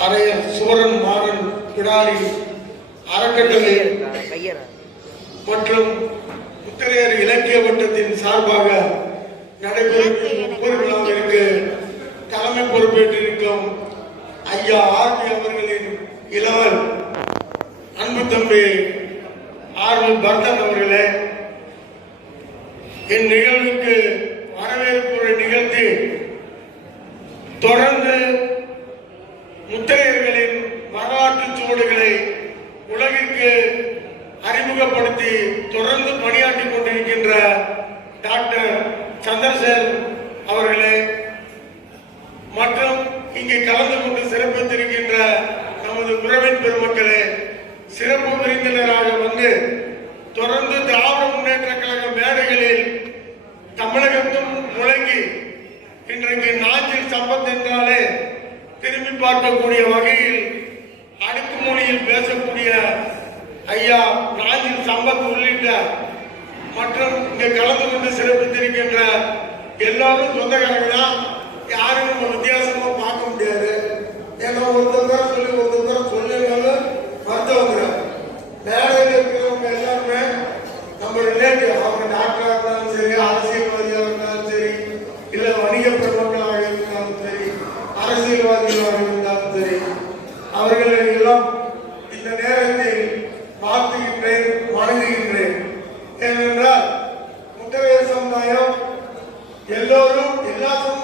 அரையர் சூரன் மாறன் பிடாரி அறக்கட்டளை மற்றும் முத்திரையர் இலக்கிய வட்டத்தின் சார்பாக நடைபெறும் பொருளாதாரத்திற்கு தலைமை பொறுப்பேற்றிருக்கும் ஐயா ஆர்வி அவர்களின் இளவல் அன்பு தம்பி ஆர்வி பர்தன் அவர்களே இந்நிகழ்வுக்கு வரவேற்புரை நிகழ்த்தி தொடர்ந்து முத்தையர்களின் வரலாற்று சுவடுகளை உலகிற்கு அறிமுகப்படுத்தி தொடர்ந்து பணியாற்றி கொண்டிருக்கின்ற டாக்டர் சந்திரசேன் அவர்களே மற்றும் இங்கே கலந்து கொண்டு சிறப்பித்திருக்கின்ற நமது உறவின் பெருமக்களே சிறப்பு விருந்தினராக வந்து தொடர்ந்து தாவர முன்னேற்ற கழக மேடைகளில் தமிழகத்தும் முழங்கி இன்றைக்கு நாஞ்சில் சம்பத் என்றாலே திரும்பி பார்க்கக்கூடிய வகையில் அடுக்கு மொழியில் பேசக்கூடிய ஐயா ராஜின் சம்பத் உள்ளிட்ட மற்றும் இங்கே கலந்து கொண்டு சிறப்பித்திருக்கின்ற எல்லாரும் சொந்தக்காரங்க தான் யாரும் வித்தியாசமாக பார்க்க முடியாது. ஏன்னா ஒருத்தர் தான் சொல்லி ஒருத்தர் தான் சொல்லினாலும் மருத்துவங்கிறார் வேலையில் இருக்கிறவங்க எல்லாருமே நம்ம ரிலேட்டிவ் அவங்க டாக்டராக இருந்தாலும் சரி அரசியல் எல்லாம் இந்த நேரத்தில் வாழ்த்துகின்றேன் வணங்குகின்றேன் ஏனென்றால் முட்டவே சமுதாயம் எல்லோரும் எல்லா சமுதாயம்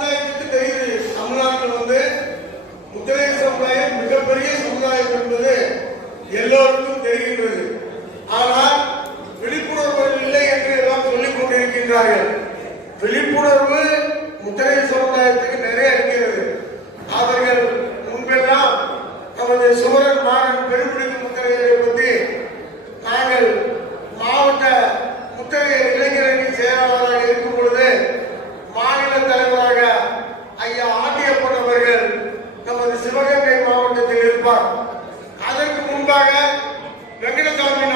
federal government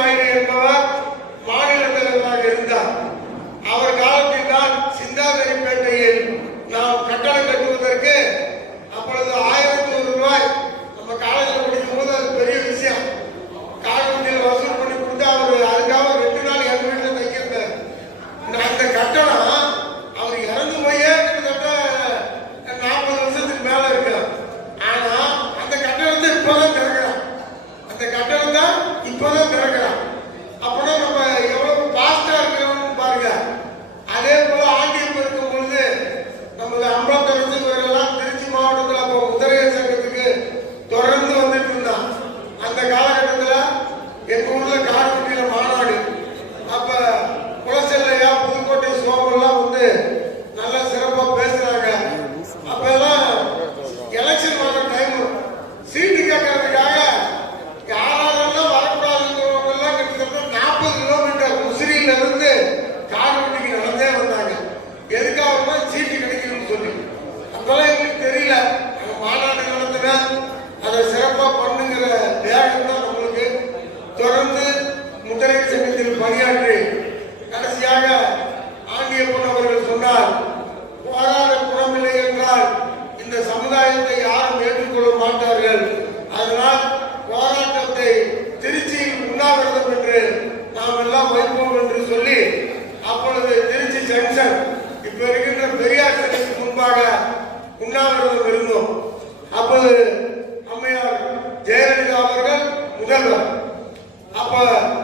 对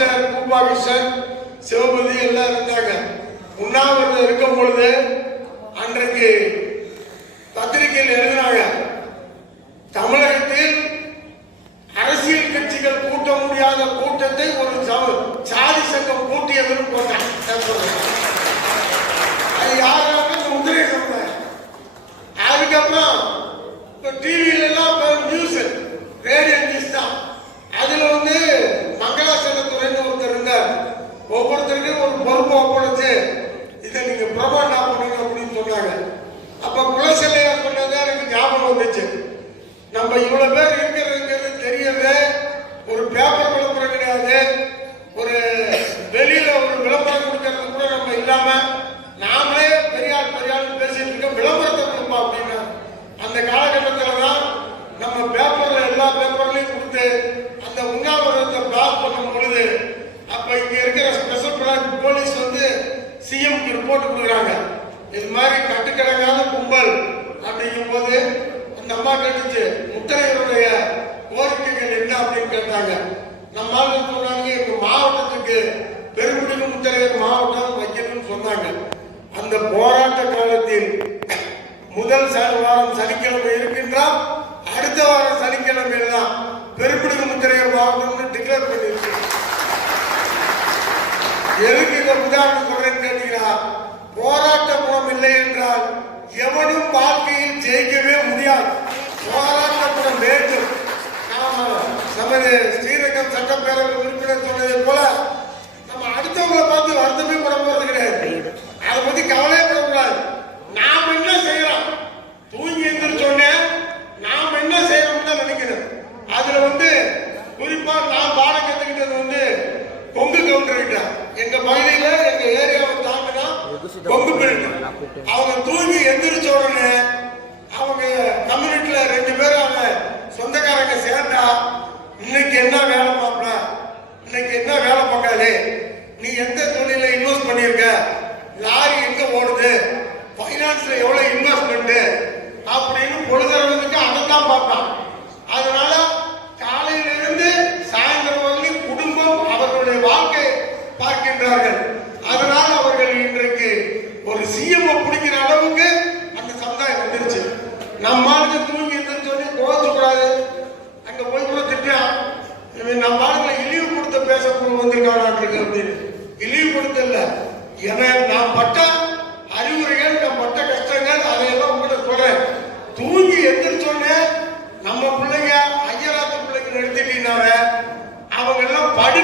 கிருஷ்ணர் பூபா கிருஷ்ணன் சிவபதி எல்லாம் இருந்தாங்க. உண்ணாவிரதம் இருக்கும் பொழுது அன்றைக்கு பத்திரிகையில் எழுதினாங்க. தமிழக பிரபா நான் பண்ணுங்க அப்படின்னு சொன்னாங்க. அப்ப குலசிலையா சொன்னதே எனக்கு ஞாபகம் வந்துச்சு. நம்ம இவ்வளவு பேர் போட்டு கொடுக்குறாங்க. இது மாதிரி கட்டுக்கிடங்காத கும்பல் அப்படிங்கும் போது அந்த அம்மா கட்டுச்சு முத்தரையருடைய கோரிக்கைகள் என்ன? அப்படின்னு கேட்டாங்க. நம்ம சொன்னாங்க எங்கள் மாவட்டத்துக்கு பெருங்குடிக்கு முத்தரையர் மாவட்டம் வைக்கணும்னு சொன்னாங்க. அந்த போராட்ட காலத்தில் முதல் வாரம் சனிக்கிழமை இருக்கின்றால் அடுத்த வாரம் சனிக்கிழமை தான் பெருங்குடிக்கு முத்தரையர் மாவட்டம்னு டிக்ளேர் பண்ணிருக்கு எதுக்கு இந்த உதாரணம் போராட்ட குணம் இல்லை என்றால் எவனும் வாழ்க்கையில் ஜெயிக்கவே முடியாது. போராட்ட குணம் வேண்டும். நாம நமது ஸ்ரீரங்கம் சட்டப்பேரவை உறுப்பினர் சொன்னது போடுது. ஃபைனான்ஸ்ல எவ்வளவு இன்வெஸ்ட்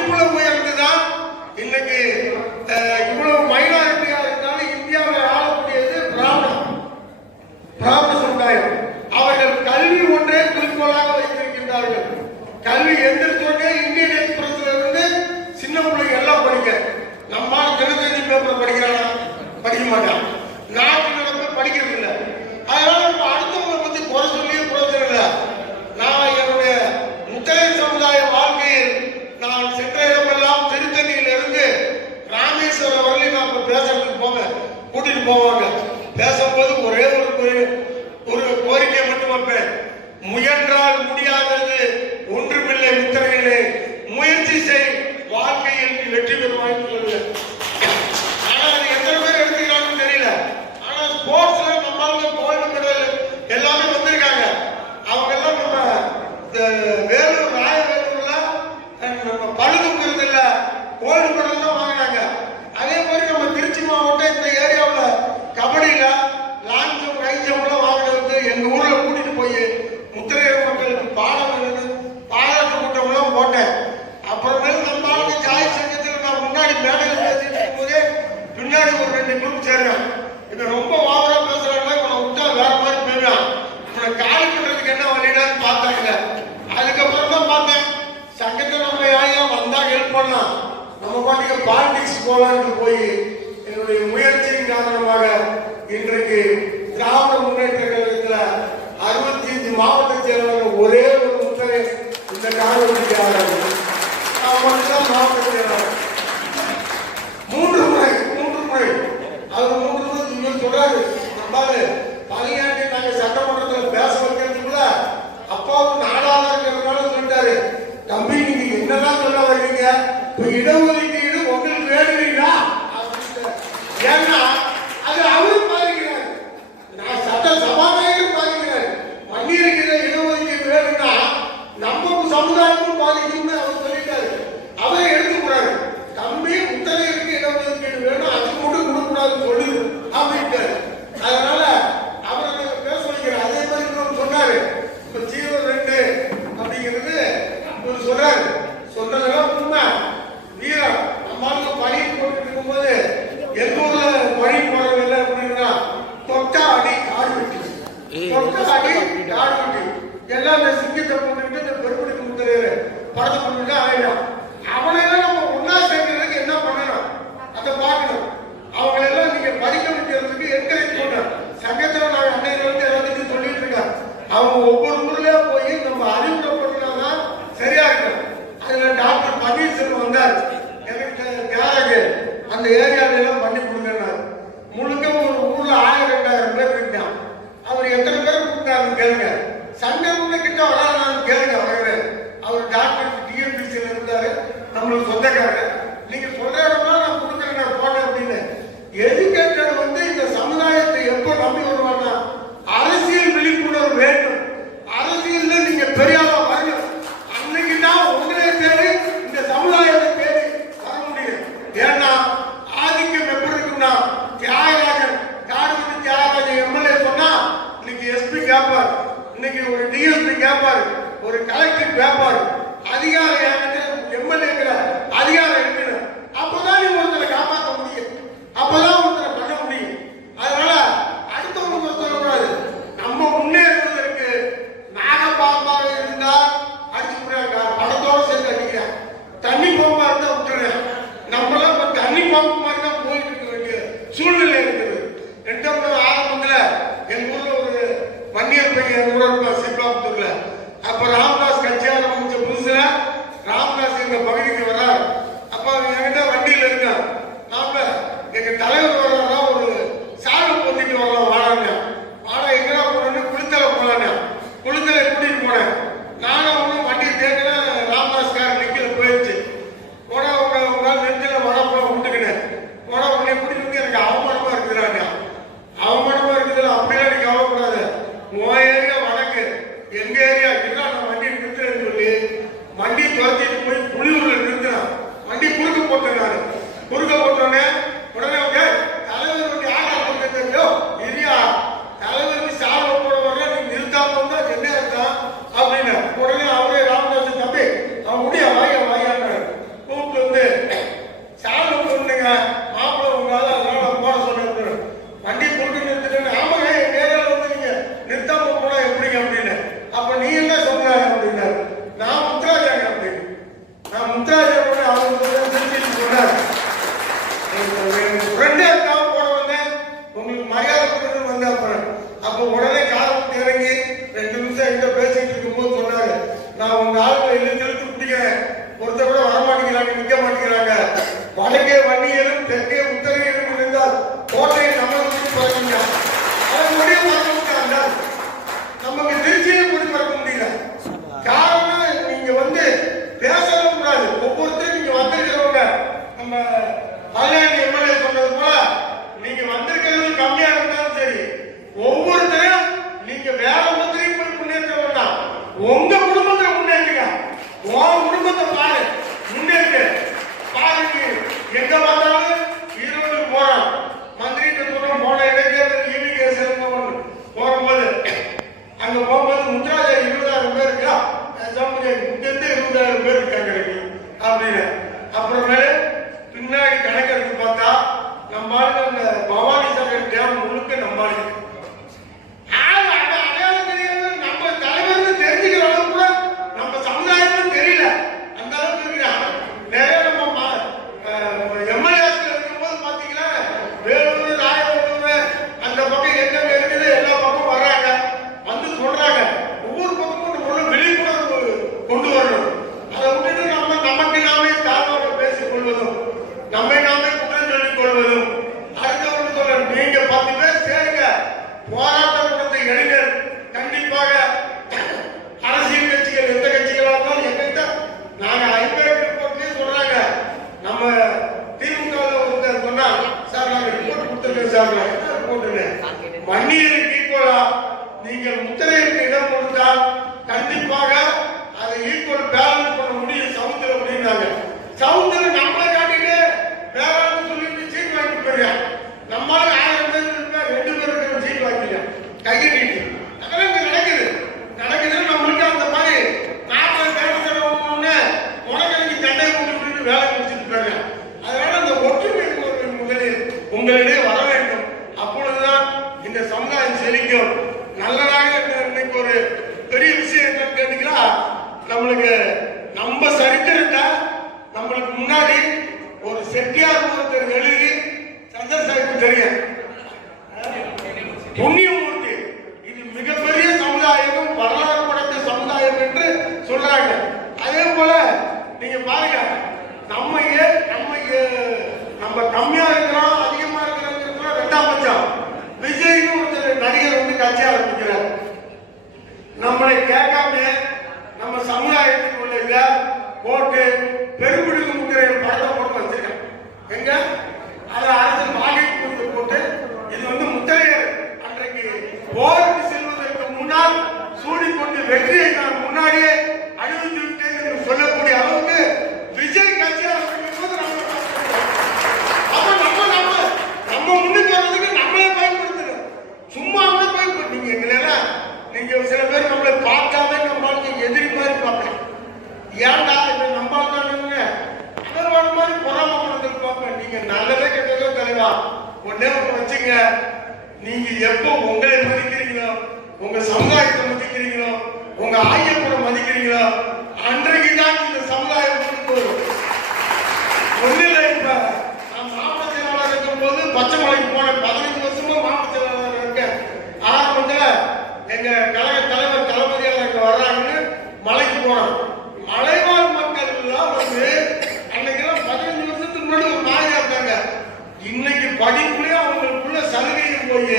மூலம் இது மாவட்ட செயலாளர் ஒரே ஒரு முத்தரை இந்த காணொலிக்கு ஆதரவு மூன்று முறை மூன்று முறை. அவர் மூன்று நம்பாரு தலையாட்டி நாங்க சட்டமன்றத்தில் பேச வைக்கிறதுக்குள்ள அப்பாவும் நாடாளர் இருக்கிறதுனால சொல்லிட்டாரு. தம்பி நீங்க என்னதான் சொல்ல வரீங்க இப்ப Alev! உங்களிடையே இருக்கிறார். நம்மளை கேட்காம நம்ம சமுதாயத்துக்குள்ள இத போட்டு பெருமிடுக்கு முக்கிற படத்தை போட்டு வச்சிருக்கேன் எங்க? அதை அரசு வாங்கிட்டு கொடுத்து போட்டு இது வந்து முத்தரையர் அன்றைக்கு போருக்கு செல்வதற்கு முன்னால் சூடிக்கொண்டு வெற்றியை நான் முன்னாடியே அணிவித்து விட்டேன் என்று சொல்லக்கூடிய அளவுக்கு விஜய் கட்சியாளர்கள் என்பது நம்ம நம்ம நம்ம நம்ம பயன்படுத்த நீங்க சில பேர் நம்மளை பார்க்காம நம்ம வாழ்க்கை எதிரி மாதிரி பார்க்கலாம் ஏன்டா இதை நம்பாங்க அதர்வான மாதிரி பொறாமப்படுறதுக்கு பார்ப்பேன் நீங்க நல்லதே கெட்டதோ தலைவா ஒன்னே ஒன்று வச்சுங்க. நீங்க எப்போ உங்களை மதிக்கிறீங்களோ உங்க சமுதாயத்தை மதிக்கிறீங்களோ உங்க ஆயப்பட மதிக்கிறீங்களோ அன்றைக்கு தான் இந்த சமுதாயம் முன்னுக்கு வரும் ஒண்ணுல இப்ப. நான் மாவட்ட செயலாளர் இருக்கும் போது பச்சை மலைக்கு போன பதினஞ்சு படிப்புலயும் அவங்களுக்குள்ள சலுகைகள் போய்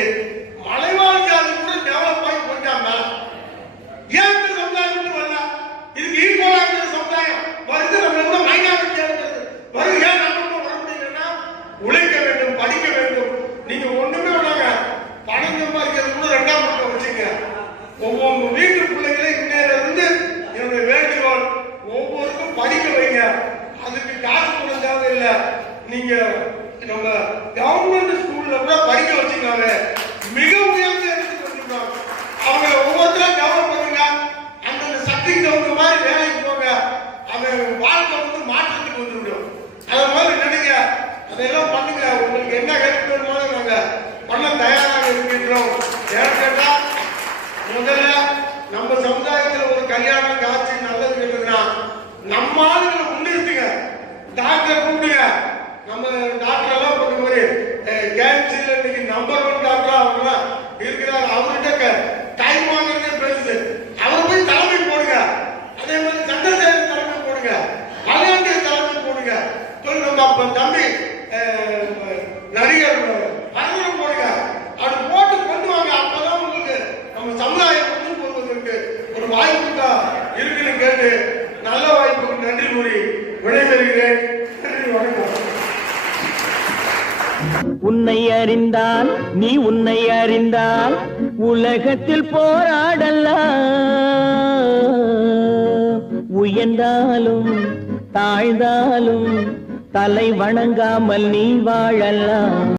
அதை மாதிரி நினைங்க அதையெல்லாம் பண்ணுங்க. உங்களுக்கு என்ன ஹெல்ப் வேணுமாலும் நாங்க பண்ண தயாராக இருக்கின்றோம். ஏன்னு கேட்டா முதல்ல நம்ம சமுதாயத்தில் ஒரு கல்யாணம் காட்சி நல்லது இருக்குதுன்னா நம்ம ஆளுங்களை முன்னிறுத்துங்க டாக்டர் கூப்பிடுங்க. நம்ம டாக்டர் எல்லாம் கொஞ்சம் ஒரு கேன்சர்ல இன்னைக்கு நம்பர் ஒன் டாக்டர் அவங்க இருக்கிறார். அவர்கிட்ட டைம் வாங்குறதே பெருசு அவர் போய் தலைமை போடுங்க அதே மாதிரி சந்திரசேகர் தலைமை போடுங்க மலையாண்டிய தலைமை போடுங்க சொல்லு நம்ம தம்பி நடிகர் பரவரம் போடுங்க அப்படி போட்டு கொண்டு வாங்க அப்பதான் உங்களுக்கு நம்ம சமுதாயம் கொண்டு போவதற்கு ஒரு வாய்ப்பு தான் இருக்குன்னு கேட்டு நல்ல வாய்ப்புக்கு நன்றி கூறி விடைபெறுகிறேன். நன்றி வணக்கம். உன்னை அறிந்தால் நீ உன்னை அறிந்தால் உலகத்தில் போராடலாம் உயர்ந்தாலும் தாழ்ந்தாலும் தலை வணங்காமல் நீ வாழலாம்.